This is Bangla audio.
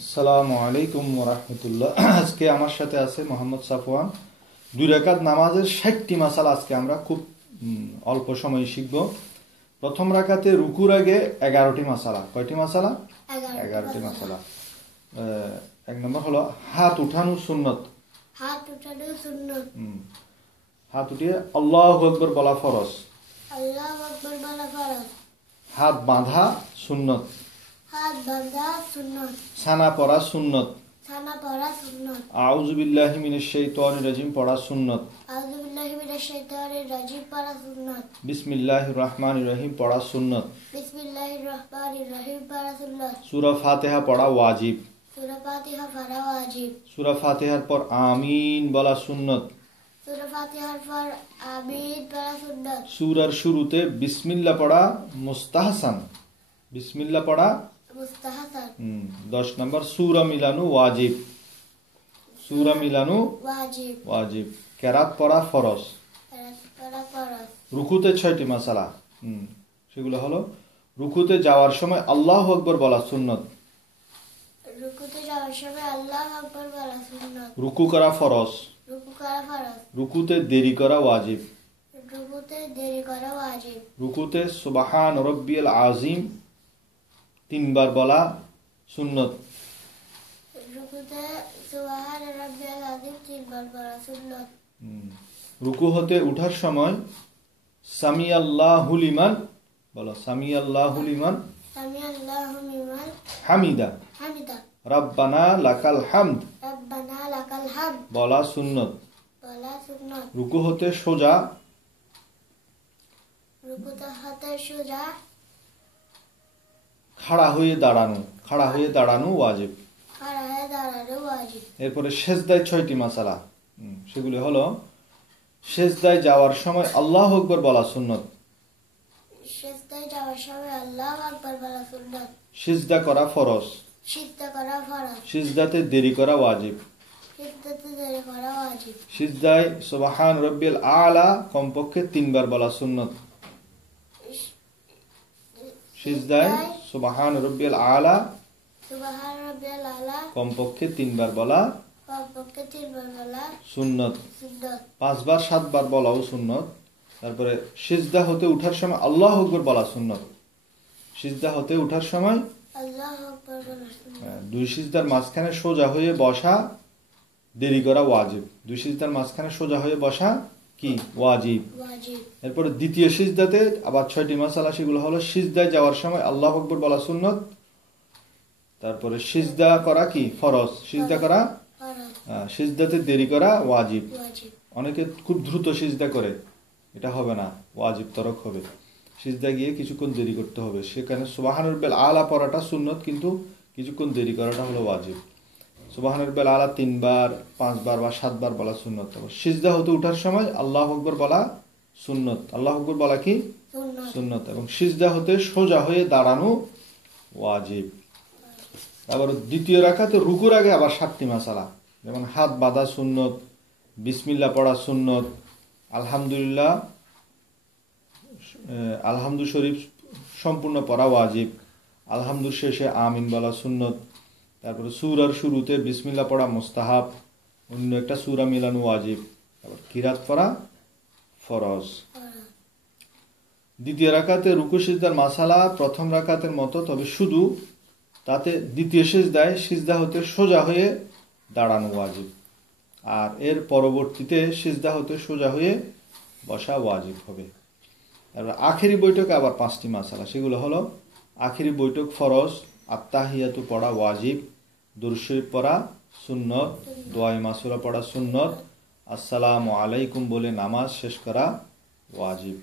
আসসালামু আলাইকুম রহমতুল্লাহ। আজকে আমার সাথে আছে মোহাম্মদ সাফওয়ান। দুই রেখাত নামাজের ষাটটি মাসালা আজকে আমরা খুব অল্প সময়ে শিখব। প্রথম রাকাতে রুকুর আগে এগারোটি মাসালা। কয়টি মাসালা? এগারোটি মাসালা। এক নম্বর হলো হাত উঠানো সুন্নত। হাত উঠানো সুন্নত। হাত উঠিয়ে আল্লাহ আকবর বলা ফরজ। আল্লাহ আকবর বলা ফরজ। হাত বাঁধা সুন্নত। হাত বাঁধা সুন্নত। ছানা পড়া সুন্নত। ছানা পড়া সুন্নত আউজুবিল্লাহি মিনাশ শাইতানির রাজিম পড়া সুন্নত। আউযুবিল্লাহি মিনাশ শাইতানির রাজিম পড়া সুন্নত। বিসমিল্লাহির রহমানির রহিম পড়া সুন্নত। বিসমিল্লাহির রহমানির রহিম পড়া সুন্নত। সূরা ফাতিহা পড়া ওয়াজিব। সূরা ফাতিহা পড়া ওয়াজিব। সূরা ফাতিহার পর আমিন বলা সুন্নত। সূরার শুরুতে বিসমিল্লাহ পড়া মুস্তাহসান। বিসমিল্লাহ পড়া দশ নম্বর সূরা মিলানু ওয়াজিব সূরা মিলানু ওয়াজিব কেরাত পড়া ফরজ রুকুতে ছয়টি মাসালা হুম, সেগুলো হলো রুকুতে যাওয়ার সময় আল্লাহ আকবর বলা সুন্নত। রুকু করা ফরজ। রুকু করা ফরজ। রুকুতে দেরি করা ওয়াজিব। রুকুতে দেরি করা ওয়াজিব। রুকুতে সুবাহান রব্বিয়াল আজিম তিনবার বলা সুন্নত। রুকু হতে উঠার সময় সামি আল্লাহুল ইমান বলো সামি আল্লাহুল ইমান লিমান হামিদা। রাব্বানা লাকাল হামদ। বলা সুন্নত। রুকু হতে সোজা। রুকুতে হাতে সোজা। খাড়া হয়ে দাঁড়ানো খাড়া হয়ে দাঁড়ানো ওয়াজিব। এরপরে শেষদায় ছয়টি মাসালা। সেগুলি হলো সেজদায় যাওয়ার সময় আল্লাহ আকবর বলা সুন্নত। সিজদা করা ফরজ। সিজদাতে দেরি করা ওয়াজিব। দেরি করা ওয়াজিব। সিজদায় সুবাহান রব্বিল আলা কমপক্ষে তিনবার বলা সুন্নত। সিজদায় সুবাহান রব্বিল আলা আলা কমপক্ষে তিনবার বলা সুন্নত। পাঁচবার সাতবার বলাও সুন্নত। তারপরে সিজদা হতে উঠার সময় আল্লাহ আকবর বলা সুন্নত। সিজদা হতে উঠার সময় আহ, দুই সিজদার মাঝখানে সোজা হয়ে বসা দেরি করা ওয়াজিব। দুই সিজদার মাঝখানে সোজা হয়ে বসা কি? ওয়াজিব। এরপরে দ্বিতীয় সিজদাতে আবার ছয়টি মাসালা সেগুলো হলো সিজদায় যাওয়ার সময় আল্লাহ আকবর বলা সুন্নত তারপরে সিজদা করা কি? ফরজ। সিজদা করা? সিজদাতে দেরি করা ওয়াজিব। ওয়াজিব। অনেকে খুব দ্রুত সিজদা করে এটা হবে না ওয়াজিব তরক হবে। সিজদা গিয়ে কিছুক্ষণ দেরি করতে হবে। সেখানে সুবাহানুর বেল আলা পড়াটা সুন্নত কিন্তু কিছুক্ষণ দেরি করাটা হলো ওয়াজিব। সুবাহানুর বেল আলা তিনবার পাঁচবার বা সাতবার বলা সুন্নত। সিজদা হতে উঠার সময় আল্লাহ আকবর বলা সুন্নত। আল্লাহ আকবর বলা কি? সুন্নত। এবং সিজদা হতে সোজা হয়ে দাঁড়ানো ওয়াজিব। আবার দ্বিতীয় রাখাতে রুকুর আগে আবার সাতটি মাসালা। যেমন হাত বাঁধা সুন্নত বিসমিল্লা পড়া সুন্নত আলহামদুলিল্লাহ আলহামদু শরীফ সম্পূর্ণ পড়া ওয়াজিব আলহামদুর শেষে আমিন বলা সুন্নত তারপরে সুরার শুরুতে বিসমিল্লা পড়া মোস্তাহাব, অন্য একটা সুরা মিলানো ওয়াজিব, তারপর কিরাত পড়া ফরজ। দ্বিতীয় রাকাতে রুকু সিজদার মাসালা প্রথম রাকাতের মতো, তবে শুধু তাতে দ্বিতীয় সিজদায় সিজদা হতে সোজা হয়ে দাঁড়ানো ওয়াজিব, আর এর পরবর্তীতে সিজদা হতে সোজা হয়ে বসা ওয়াজিব হবে। তারপর আখেরি বৈঠকে আবার পাঁচটি মাসালা, সেগুলো হলো আখেরি বৈঠক ফরজ আত্মাহিয়াতু পড়া ওয়াজিব দুরশরীফ পড়া সুন্নত দোয়াই মাসুরা পড়া সুন্নত। আসসালামু আলাইকুম বলে নামাজ শেষ করা ওয়াজিব।